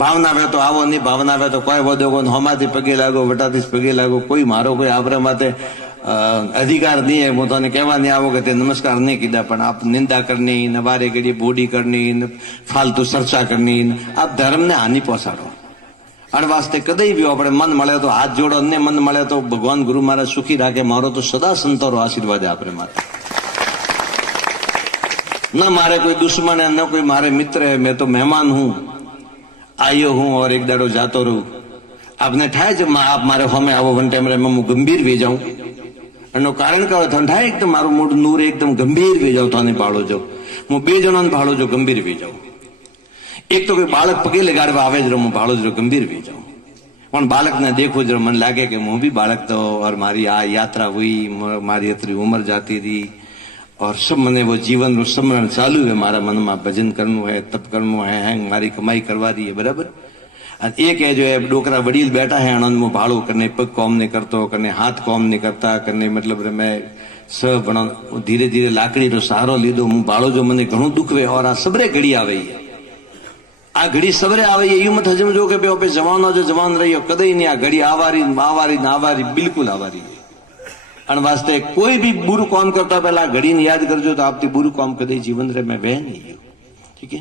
ભાવના આવે તો આવો, નહીં ભાવના આવે તો કોઈ વધો, કોઈ હોમાથી પગે લાગો, વટાથી પગે લાગો, કોઈ મારો કોઈ આપણા માટે અધિકાર નહીં હું તને કહેવા નહીં આવો કે તે નમસ્કાર નહીં કીધા, પણ આપ નિંદા કરની, ને વારે ઘડી બોડી કરની, ને ફાલતુ ચર્ચા કરની, ને આપ ધર્મને હાની પહોંચાડો. અને વાસ્તે કદાઈ બી આપણે મન મળે તો હાથ જોડો, ને મન મળે તો ભગવાન ગુરુ મહારાજ સુખી રાખે. મારો તો સદા સંતોરો આશીર્વાદ આપણે મારા ન મારે કોઈ દુશ્મન ન કોઈ મારે મિત્ર મેં તો મહેમાન હું. આવ્યો હું ઓર એક દાડો જાતો રહું. આપને થાય છે આપ મારે હોમે આવો વન ટાઈમ એમાં હું ગંભીર વેજાઉં એનું કારણ કહો થન થાય એકદમ, મારું મૂડ નૂર એકદમ ગંભીર વેજાવ તને ભાડો જો. હું બે જણાને ભાડો જો, ગંભીર વેજાઉં એક તો કોઈ બાળક પગે લગાડવા આવે જ હું ભાડો જો ગંભીર વેજાઉં પણ બાળકને દેખો જ મને લાગે કે હું બી બાળક તો, ઓર મારી આ યાત્રા હોય મારી અત્રી ઉંમર જાતી હતી और सब મને वो जीवन નું સ્મરણ ચાલુ है મારા મનમાં ભજન કરવું है તપ કરવું है हैं મારી કમાઈ કરવાની है બરાબર અને એ કે જો એ ડોકરા વડીલ બેઠા હે આણંદમાં ભાળો કરને પગ કોમ નહીં કરતો કરને હાથ કોમ નહીં કરતા કરને મતલબ રે મેં સ પણ ધીરે ધીરે લાકડીનો સહારો લીધો હું ભાળો જો મને ઘણું દુઃખ વે और આ સબરે ઘડી આવે છે. આ ઘડી સબરે આવે છે એવું મત હજમ જો કે ભાઈ આપણે જવાનો જો જવાન રહ્યો કદઈ નહીં આ ઘડી આવારી ને આવારી ને આવારી બિલકુલ આવારી છે. અને વાસ્તે કોઈ બી બુરું કામ કરતા પહેલા ने ઘડીને યાદ કરજો તો આપથી બુરું કામ કદી જીવન રે મેં વહે નહીં ઠીક है